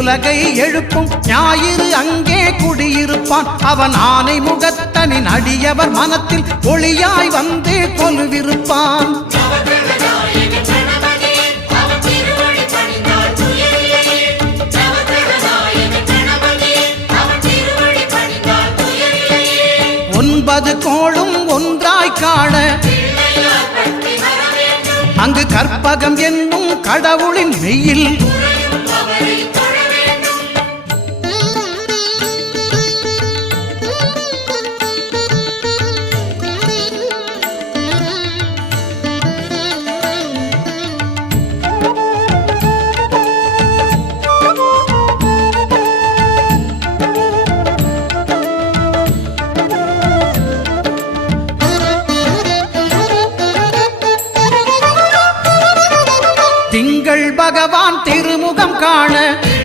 உலகை எழுப்பும் ஞாயிறு அங்கே குடியிருப்பான். அவன் ஆனை முகத்தனின் அடியவர் மனத்தில் ஒளியாய் வந்து கொலுவிருப்பான். ஒன்பது கோளும் ஒன்றாய் காண அங்கு கற்பகம் என்னும் கடவுளின் மெய்யில் திங்கள் பகவான் திருமுகம் காண